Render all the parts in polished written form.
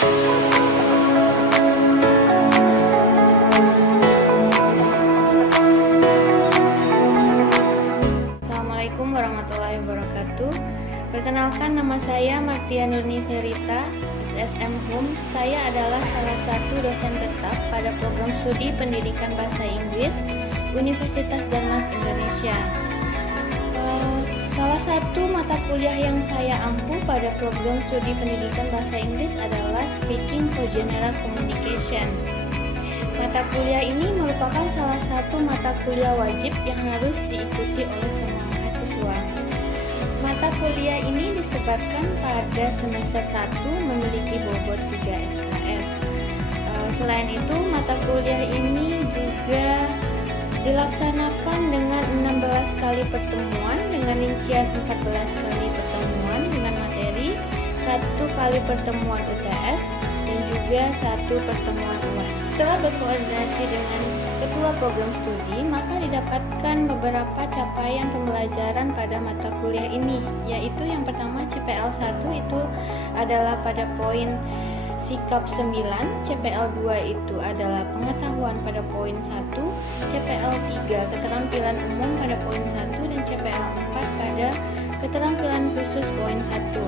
Assalamualaikum warahmatullahi wabarakatuh. Perkenalkan, nama saya Martia Nurni Verita, SSM Hum. Saya adalah salah satu dosen tetap pada program studi pendidikan bahasa Inggris Universitas Darmas Indonesia. Salah satu mata kuliah yang saya ampu pada program studi pendidikan bahasa Inggris adalah Speaking for General Communication. Mata kuliah ini merupakan salah satu mata kuliah wajib yang harus diikuti oleh semua mahasiswa. Mata kuliah ini disebarkan pada semester 1 memiliki bobot 3 SKS. Selain itu, mata kuliah ini juga dilaksanakan dengan 16 kali pertemuan dengan rincian 14 kali pertemuan dengan materi, 1 kali pertemuan UTS, dan juga 1 pertemuan UAS. Setelah berkoordinasi dengan ketua program studi, maka didapatkan beberapa capaian pembelajaran pada mata kuliah ini, yaitu yang pertama CPL 1 itu adalah pada poin sikap 9, CPL 2 itu adalah pengetahuan pada poin 1, CPL 3 keterampilan umum pada poin 1, dan CPL 4 pada keterampilan khusus poin 1.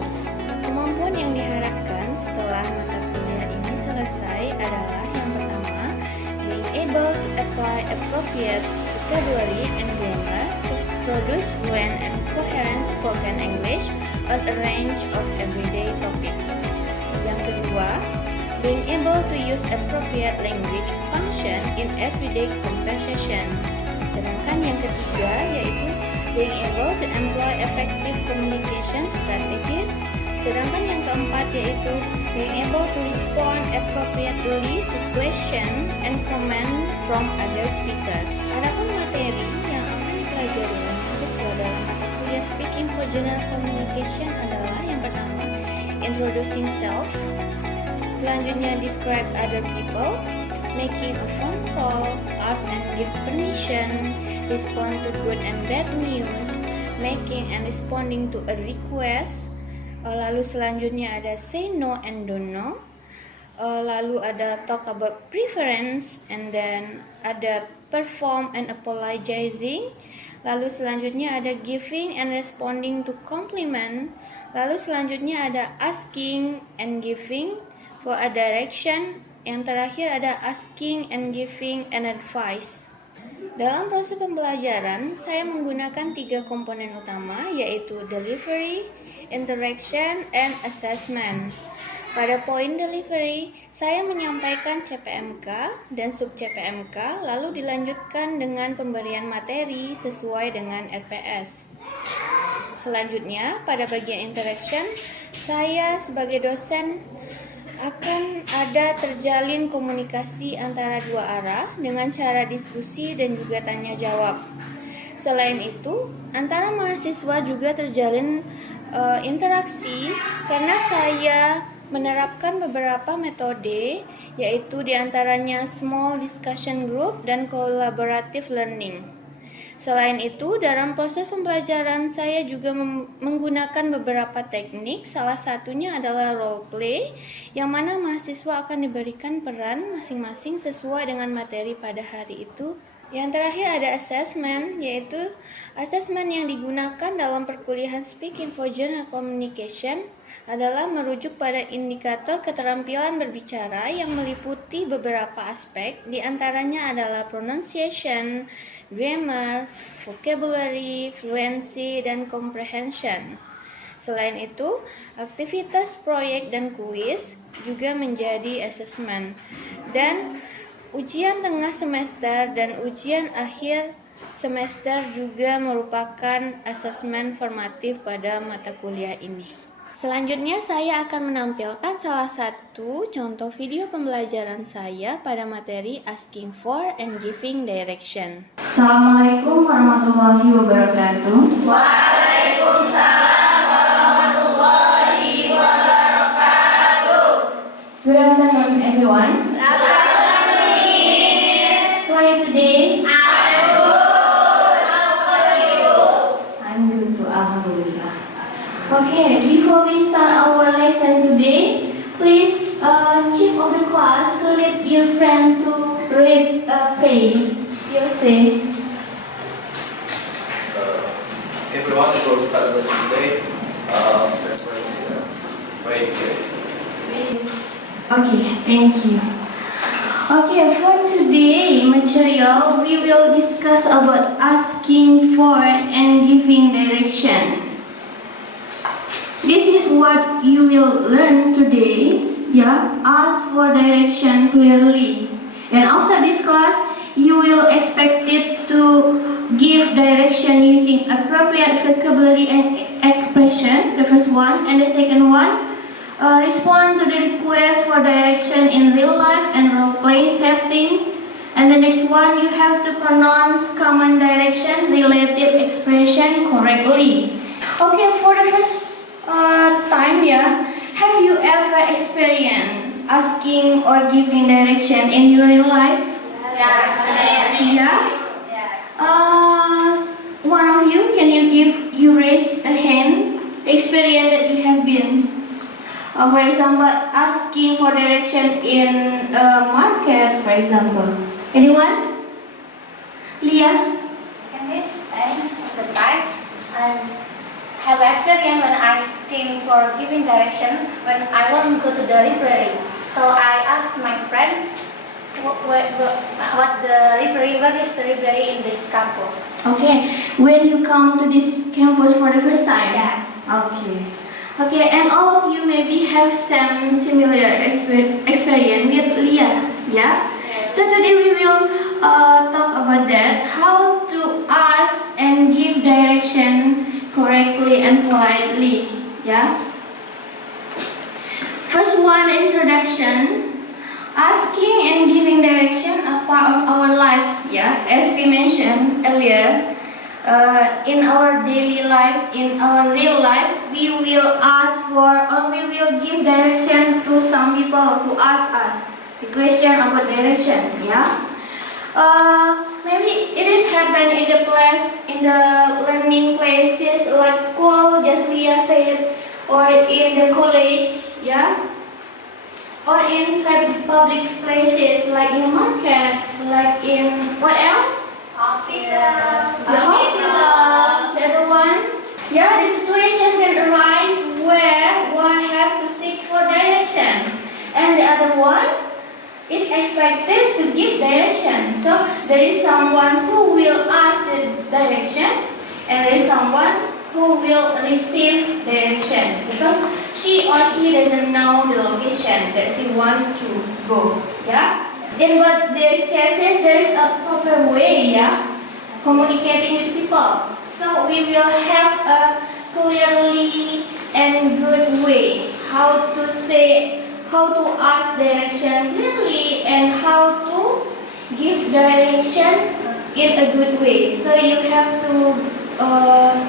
Kemampuan yang diharapkan setelah mata kuliah ini selesai adalah yang pertama, being able to apply appropriate vocabulary and grammar to produce fluent and coherent spoken English on a range of everyday topics. Yang kedua, being able to use appropriate language function in everyday conversation. Sedangkan yang ketiga yaitu being able to employ effective communication strategies. Sedangkan yang keempat yaitu being able to respond appropriately to question and comment from other speakers. Adapun materi yang akan dipelajari oleh mahasiswa dalam mata kuliah Speaking for General Communication adalah yang pertama, introducing self. Selanjutnya, describe other people, making a phone call, ask and give permission, respond to good and bad news, making and responding to a request. Lalu selanjutnya ada say no and don't know. Lalu ada talk about preference, and then ada perform and apologizing. Lalu selanjutnya ada giving and responding to compliment. Lalu selanjutnya ada asking and giving for a direction. Yang terakhir ada asking and giving an advice. Dalam proses pembelajaran, saya menggunakan 3 komponen utama, yaitu delivery, interaction, and assessment. Pada poin delivery, saya menyampaikan CPMK dan sub CPMK, lalu dilanjutkan dengan pemberian materi sesuai dengan RPS. Selanjutnya, pada bagian interaction, saya sebagai dosen akan ada terjalin komunikasi antara dua arah dengan cara diskusi dan juga tanya jawab. Selain itu, antara mahasiswa juga terjalin interaksi karena saya menerapkan beberapa metode, yaitu diantaranya small discussion group dan collaborative learning. Selain itu, dalam proses pembelajaran saya juga menggunakan beberapa teknik. Salah satunya adalah role play, yang mana mahasiswa akan diberikan peran masing-masing sesuai dengan materi pada hari itu. Yang terakhir ada assessment, yaitu assessment yang digunakan dalam perkuliahan Speaking for General Communication adalah merujuk pada indikator keterampilan berbicara yang meliputi beberapa aspek, diantaranya adalah pronunciation, grammar, vocabulary, fluency, dan comprehension. Selain itu, aktivitas proyek dan kuis juga menjadi assessment. Dan ujian tengah semester dan ujian akhir semester juga merupakan asesmen formatif pada mata kuliah ini. Selanjutnya saya akan menampilkan salah satu contoh video pembelajaran saya pada materi Asking for and Giving Direction. Assalamualaikum warahmatullahi wabarakatuh. Waalaikumsalam warahmatullahi wabarakatuh. Good afternoon everyone. Miss. How are you today? I'm good. How are you? I'm good too, alhamdulillah. Okay, before we start our lesson today, please read a pray. You say. Everyone will start the lesson today. Let's pray together. Pray together. Okay, thank you. Okay, for today material, we will discuss about asking for and giving direction. This is what you will learn today. Yeah, ask for direction clearly. And after this class, you will expect it to give direction using appropriate vocabulary and expression, the first one, and the second one, respond to the request for direction in real life and role play setting. And the next one, you have to pronounce common direction related expression correctly. Okay, for the first time, yeah, have you ever experienced asking or giving direction in your real life? Yes. Yeah. Yes. One of you, can you raise a hand? The experience that you have been. For example, asking for direction in a market, for example. Anyone? Leah? In this times of the time, I have experience when asking for giving direction when I want to go to the library. So I asked my friend what the library, where is the library in this campus? Okay. When you come to this campus for the first time? Yes. Okay. Okay, and all of you maybe have some similar experience with Leah, yeah? Yes. So today we will talk about that, how to ask and give direction correctly and politely, yeah? First one, introduction. Asking and giving direction are part of our life, yeah? As we mentioned earlier, in our daily life, in our real life, we will ask for or we will give direction to some people who ask us the question about direction, yeah? Maybe it is happen in the place, in the learning places like school, just Leah said, or in the college, yeah? Or in public places like in a market, like in what else? Hospitals. The hospital, the other one. Yeah, the situation can arise where one has to seek for direction, and the other one is expected to give direction. So there is someone who will ask the direction, and there is someone who will receive direction because she or he doesn't know the location that she wants to go. Yeah. In what there is cases, there is a proper way, yeah, communicating with people. So we will have a clearly and good way how to say, how to ask direction clearly, and how to give direction in a good way. So you have to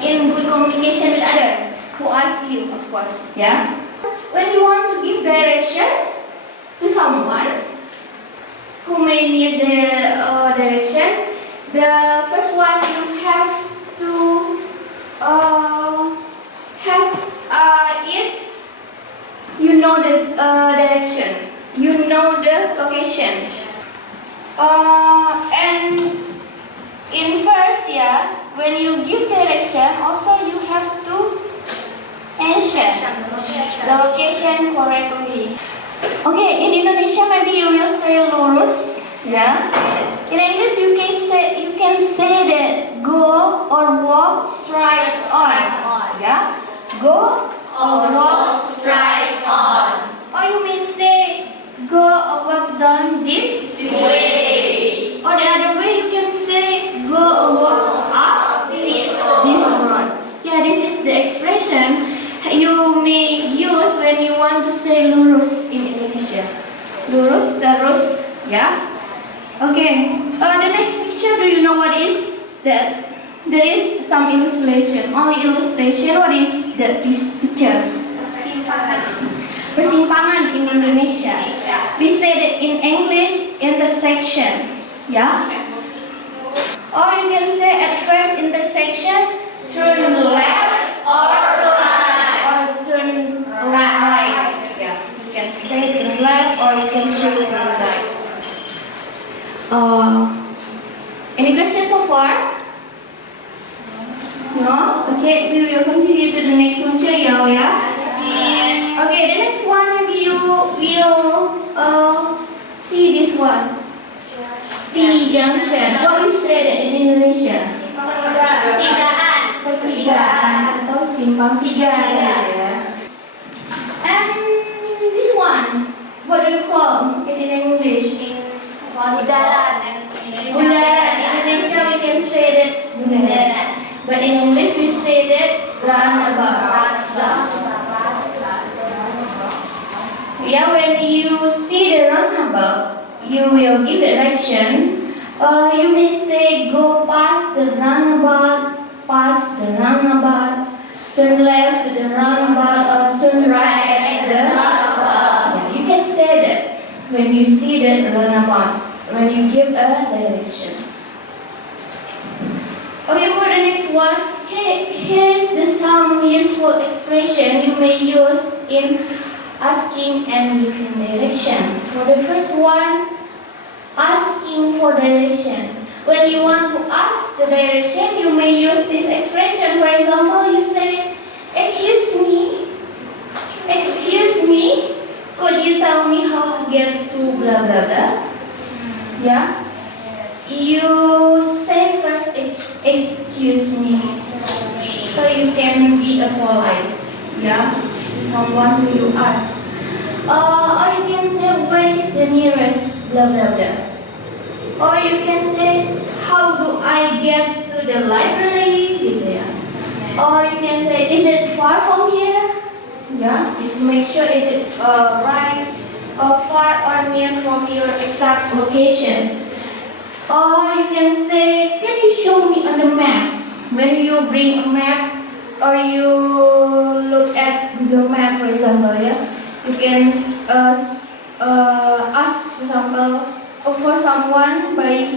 in good communication with others who ask you, of course. Yeah. When you want to give direction to someone who may need the direction, the first one you have to have is you know the direction, you know the location, and in first, yeah, when you give direction, also you have to mention the location correctly. Okay, in Indonesia maybe you will say lurus, yeah. In English you can say that go or walk straight on, yeah. Go or walk straight on. Or you may say go or walk down this way. Or the other way you can say go or walk up this road. Yeah, this is the expression you may use when you want to say lurus in Indonesia. Lurus, terus, yeah. Okay. The next picture, do you know what is that? There is some illustration. Only illustration. What is that picture? Persimpangan in Indonesia. We say that in English, intersection. Yeah. Or you can say at first intersection, turn left or right. Or turn right. Yeah. You can say turn left or you can say turn right. one? T junction. What is that in Indonesia? Pertigaan atau simpang tiga ya. And this one, what do you call it in English? Bundaran. Bundaran. In Indonesia we can say that bundaran, but in English we say that roundabout. Yeah, when you see the roundabout, you will give direction. You may say go past the roundabout, turn left to the roundabout, or turn right at the roundabout. Yeah, you can say that when you see the roundabout, when you give a direction. Okay, for the next one, here is some useful expression you may use in asking and giving direction. For the first one, asking for direction. When you want to ask the direction, you may use this expression. For example, you say, excuse me, could you tell me how to get to blah blah blah? Yeah? You say first, excuse me, so you can be a polite. Yeah? Someone who you ask. Or you can say, where is the nearest blah blah blah. Or you can say, how do I get to the library? Gitu ya. Or you can say, is it far from here? Yeah, just make sure is it right or far or near from your exact location. Or you can say, can you show me on the map? When you bring a map or you look at Google Map, for example, yeah, you can ask, for example, for someone by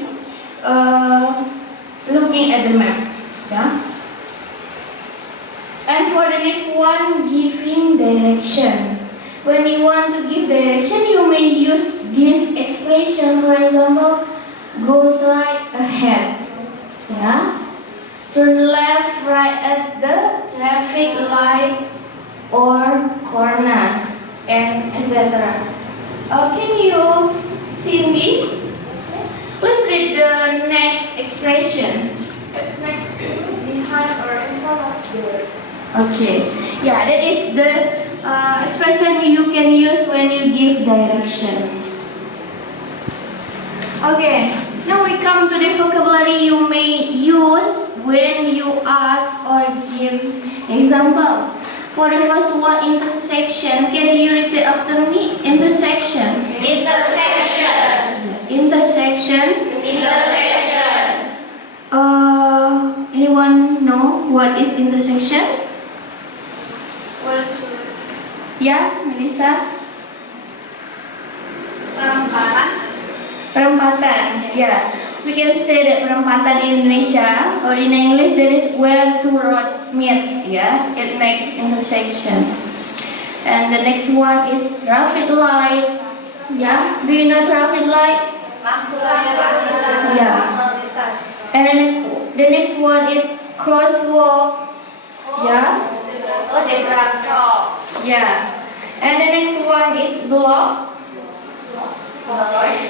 looking at the map. Yeah. And for the next one, giving direction. When you want to give direction, you may use this expression. For example, go straight ahead. Yeah. Turn left, right at the traffic light or corner, and etc. Can you see me? Please read the next expression. It's next to, behind, or in front of the. Okay. Yeah, that is the expression you can use when you give directions. Okay. Now we come to the vocabulary you may use when you ask or give example. For the first one, intersection. Can you repeat after me? Intersection. Intersection. Intersection. Intersection. Anyone know what is intersection? Yeah, Melissa? Perempatan. Yeah. We can say that perempatan in Indonesia or in English that is where two roads meet. Yeah, it makes intersection. And the next one is traffic light. Yeah, do you know traffic light? Yeah. And then the next one is crosswalk. Yeah. Yeah. And the next one is block.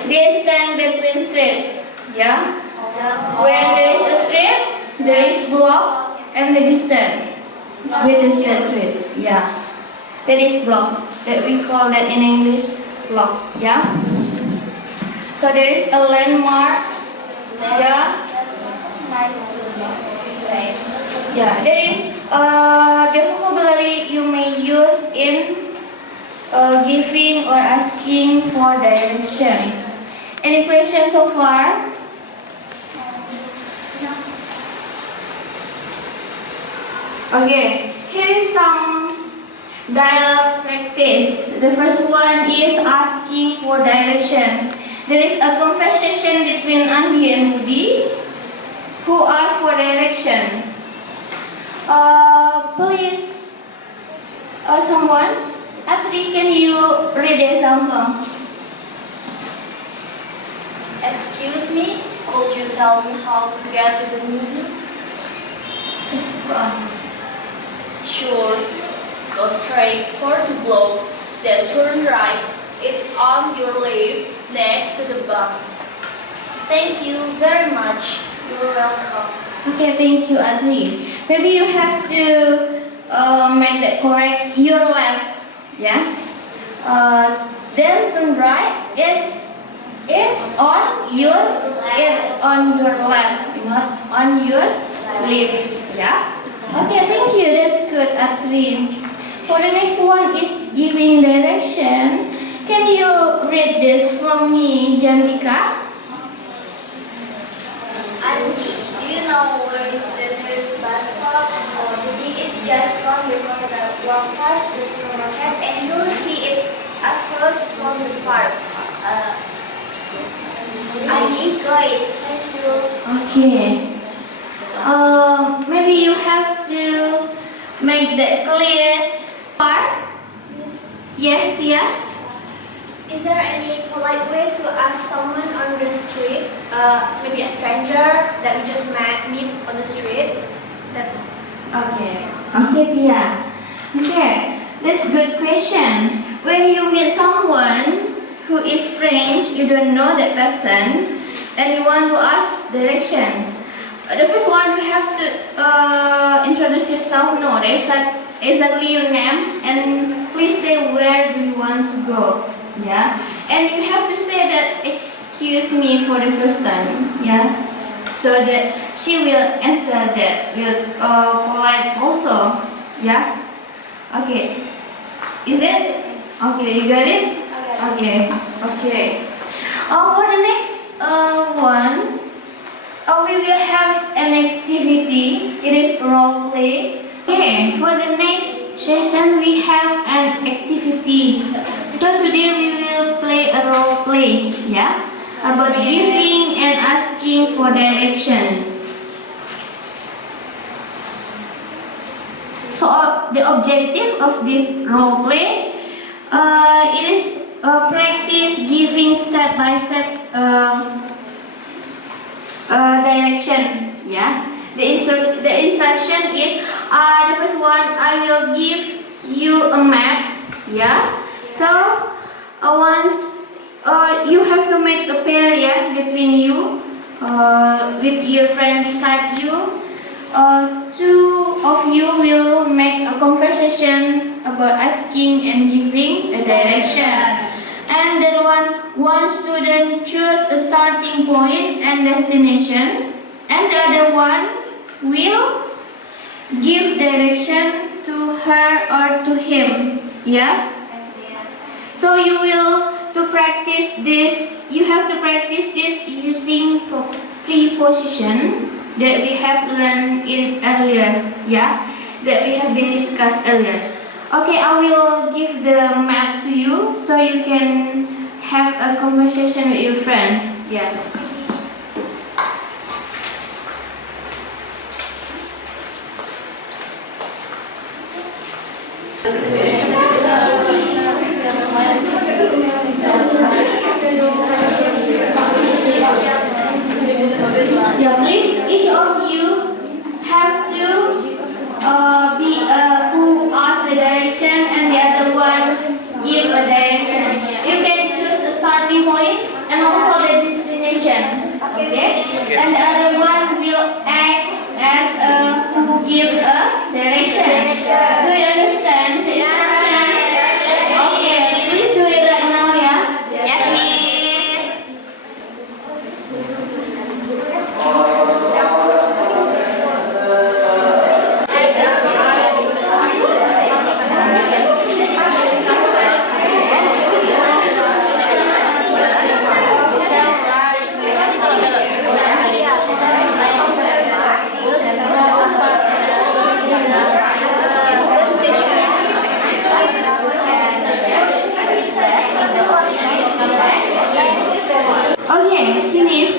Distance between street. Yeah. When there is a street, there is block and the distance between the streets. Yeah. That is block. That we call that in English block. Yeah. So there is a landmark. Yeah. Yeah. There is the vocabulary you may use in giving or asking for direction. Any questions so far? Okay, here is some dialogue practice. The first one is asking for direction. There is a conversation between Andi and Budi who ask for direction. Please, someone, Atri, can you read the example? Excuse me, could you tell me how to get to the museum? Go on. Sure. Go straight for 2 blocks, then turn right. It's on your left. next to the box. Thank you very much. You're welcome. Okay, thank you, Adri. Maybe you have to make that correct. Your left, yeah. Then turn right. It's on your left, not on your left. Yeah. Okay, thank you. That's good, Adri. For the next one is giving direction. Can you read this from me, Jantika? Auntie, do you know where is the first bus stop? Oh, the it's just from the corner. Walk past the supermarket and you'll see it across from the park. I need guide. Thank you. Okay. Maybe you have to make that clear part. Yes, Tia? Is there any polite way to ask someone on the street, maybe a stranger that we just meet on the street? That's it. Okay. Okay, Tia. Okay, that's a good question. When you meet someone who is strange, you don't know that person, and you want to ask direction. The first one, you have to introduce yourself. No, there's exactly your name, and please say where do you want to go. Yeah, and you have to say that excuse me for the first time. Yeah, so that she will answer that with polite also. Yeah. Okay. Is it? Okay, you got it? Okay. Okay. For the next one, we will have an activity. It is role play. Okay. For the next session, we have an activity. So today we will play a role play, yeah, about giving and asking for directions. So the objective of this role play, it is practice giving step by step direction, yeah. The instruction is the first one. I will give you a map, yeah. So, once you have to make a pair, yeah, between you, with your friend beside you. Two of you will make a conversation about asking and giving a direction. And then one student choose a starting point and destination, and the other one will give direction to her or to him, yeah. So you have to practice this using preposition that we have learned in earlier, yeah, that we have been discussed earlier. Okay, I will give the map to you so you can have a conversation with your friend. Yes. Yeah, please, each of you have to be who asks the direction and the other one give a direction. You can choose the starting point and also the destination. Okay? And the other one will act as who gives a direction. Do you understand the instruction? Okay, please do it right now, yeah? Yes, miss. Okay, finish.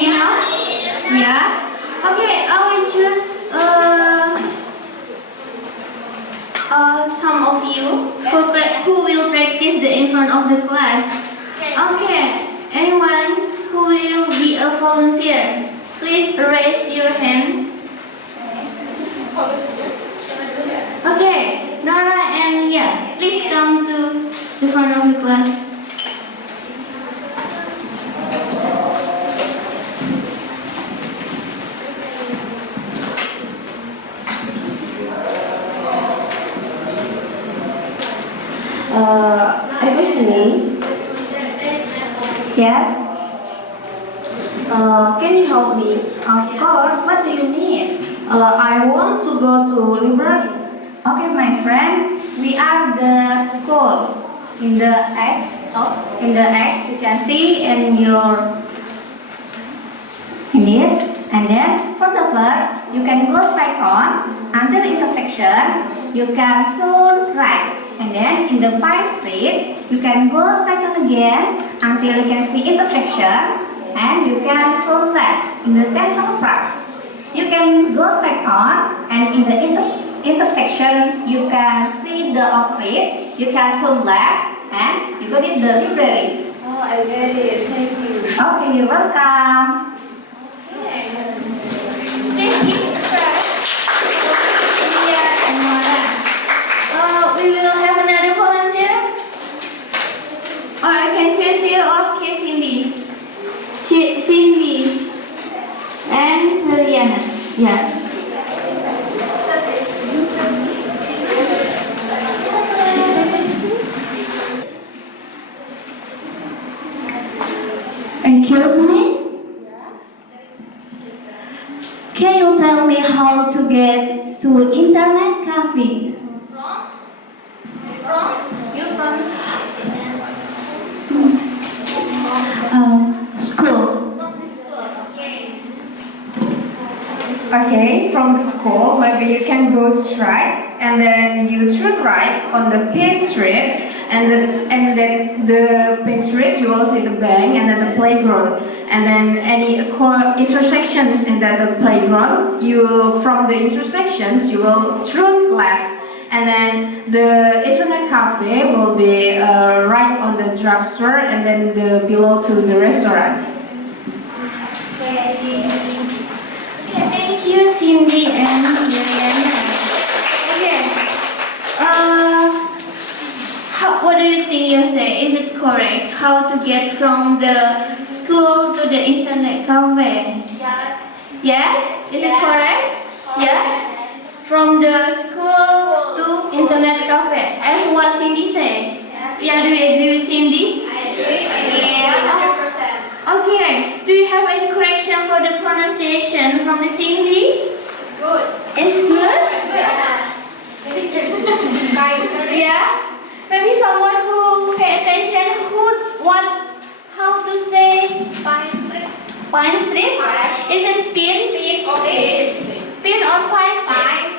You know? Yeah. Okay, I will choose some of you who will practice the in front of the class. Okay, anyone who will be a volunteer, please raise your hand. Okay, Nora and Lia, please come to the front of the class. Excuse me. Yes. Can you help me? Of course. What do you need? I want to go to library. Okay, my friend. We are the school. In the X, you can see in this. And then for the first, you can go straight on until intersection. You can turn right. And then in the 5th street, you can go straight on again until you can see intersection. And you can turn left in the center park. You can go straight on, and in the intersection, you can see the street. You can turn left, and you go to the library. Oh, I get it. Thank you. Okay, you're welcome. Thank you, Sophia and Mara. We will have another volunteer. Or I can choose you. Okay, Cindy. Cindy and Mariana. Yeah. Excuse me? Can you tell me how to get to internet cafe? School. Okay, from the school, maybe you can go straight and then you turn right on the Pink Street, and then the Pink Street you will see the bank and then the playground, and then any intersections in the playground, from the intersections you will turn left, and then the internet cafe will be right on the drugstore, and then below to the restaurant. Thank you, Cindy and Mariana. Okay. What do you think you say? Is it correct? How to get from the school to the internet cafe? Yes. Yes? Is it Yes. correct? Yeah? From the school to internet cafe. As what Cindy said. Yeah, do you agree with Cindy? Okay. Do you have any correction for the pronunciation from the Cindy? It's good. It's good? Yeah? Maybe someone who pay attention how to say Pine Street? Is it pin? Pin or Pine Street?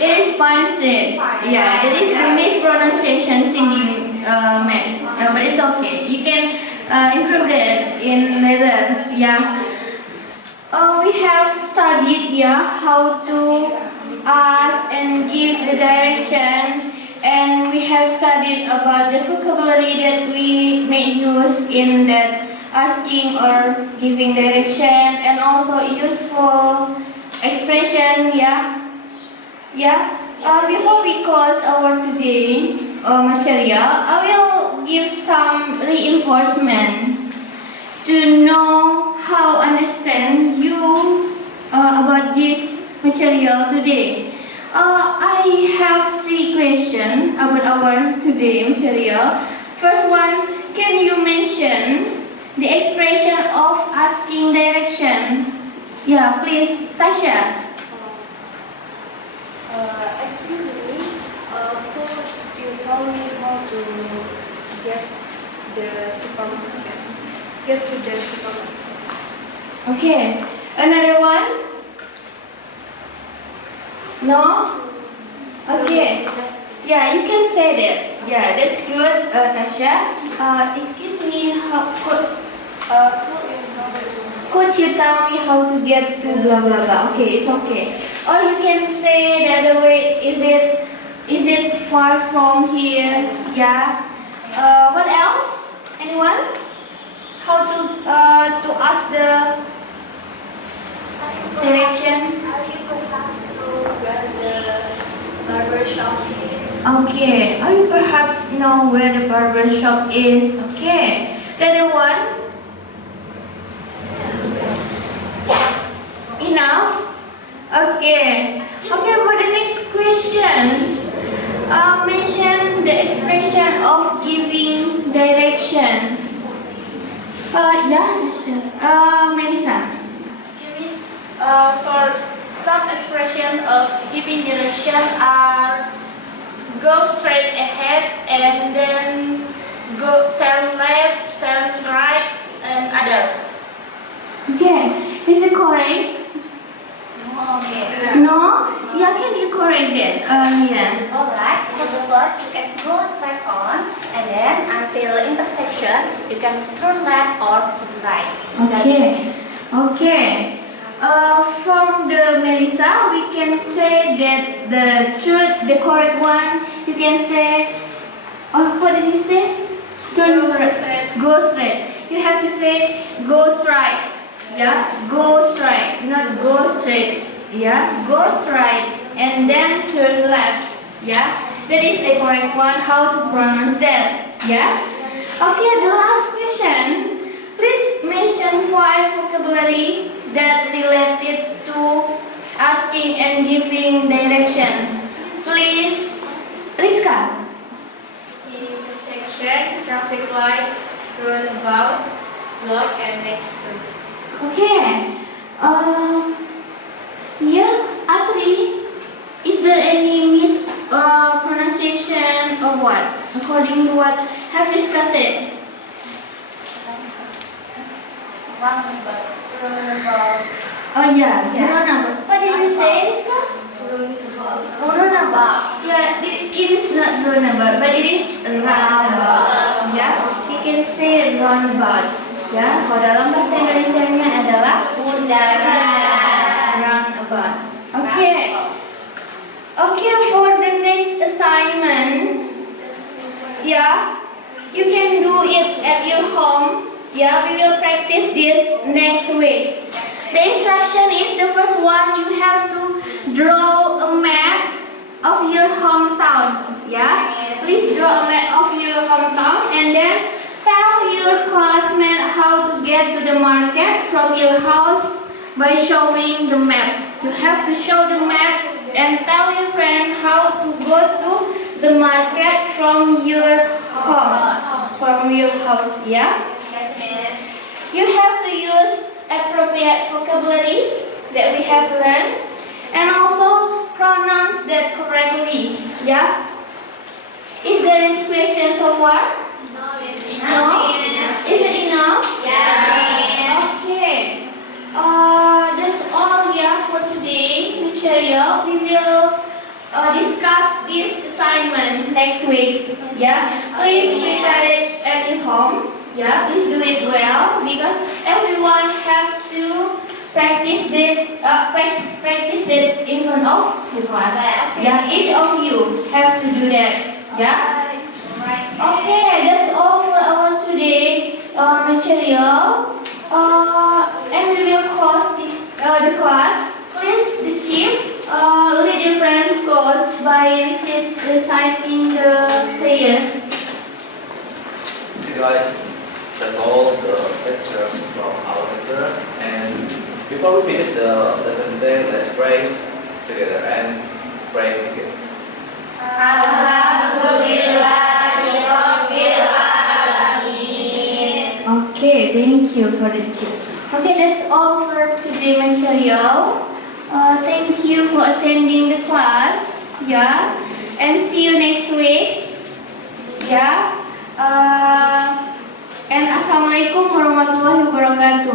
It is Pine Street. Yeah, it is the mispronunciation Cindy made. But it's okay. You can improve that in later. Yeah. We have studied how to ask and give the direction, and we have studied about the vocabulary that we may use in that asking or giving direction, and also useful expression. Before we close our today material, I will give some reinforcement to know how understand you about this material today. I have 3 questions about our today material. First one, can you mention the expression of asking direction? Yeah, please, Tasha. Actually, could you tell me how to get the supermarket? Get to the supermarket. Okay, another one? No? Okay. Yeah, you can say that. Yeah, that's good, Tasha. Excuse me, could you tell me how to get to blah blah blah? Okay, it's okay. Or you can say the other way. Is it far from here? Yeah. What else? Anyone? How to ask the direction? Are you perhaps know where the barber shop is? Okay. Or you perhaps know where the barber shop is? Okay. The other one? Enough? Okay. Okay, for the next question, mention the expression question. Melissa. For some expression of giving direction are go straight ahead and then go turn left, turn right, and others. Okay, is it correct? No? Yeah, can you correct that? Yeah. Alright, for the first you can go straight on and then until intersection you can turn left or turn right. Okay. Okay. From the Melissa, we can say that the correct one, you can say, what did you say? Go straight. You have to say go straight. Yeah, go straight, not go straight. Yeah, go straight and then turn left. Yeah, that is the correct one. How to pronounce that? Yes. Okay, the last question. Please mention 5 vocabulary that related to asking and giving direction. Please, Rizka. Intersection, traffic light, roundabout, block, and next to. Okay. Atri, is there any mispronunciation or what? According to what have discussed it? Roundabout. Oh yeah, Yes. roundabout. What did you say, Rizka? Roundabout. Yeah, it is not roundabout, but it is roundabout. Yeah, you can say roundabout. Ya, kalau dalam bahasa Indonesianya adalah roundabout. Okay. Okay, for the next assignment, yeah, you can do it at your home. Yeah, we will practice this next week. The instruction is the first one, you have to draw a map of your hometown. Yeah, please draw a map of your hometown and then tell your classmate how to get to the market from your house by showing the map. You have to show the map and tell your friend how to go to the market from your house. Yeah? Yes. You have to use appropriate vocabulary that we have learned and also pronounce that correctly. Yeah? Is there any questions so far? No? Is it enough? Yeah. Okay. That's all for today material. We will discuss this assignment next week. Yeah. Please prepare it at your home. Yeah. Please do it well because everyone has to practice this. Practice that in front of the class. Yeah. Each of you have to do that. Yeah. Okay, that's all for our today material. And we will close the class. Please, the chief, lead your friend to close by reciting the prayer. Okay guys, that's all the lectures from our lecturer. And before we finish the lesson today, let's pray together and pray again. Okay, thank you for the chief. Okay, that's all for today material. Thank you for attending the class. Yeah, and see you next week. Yeah. And assalamualaikum warahmatullahi wabarakatuh.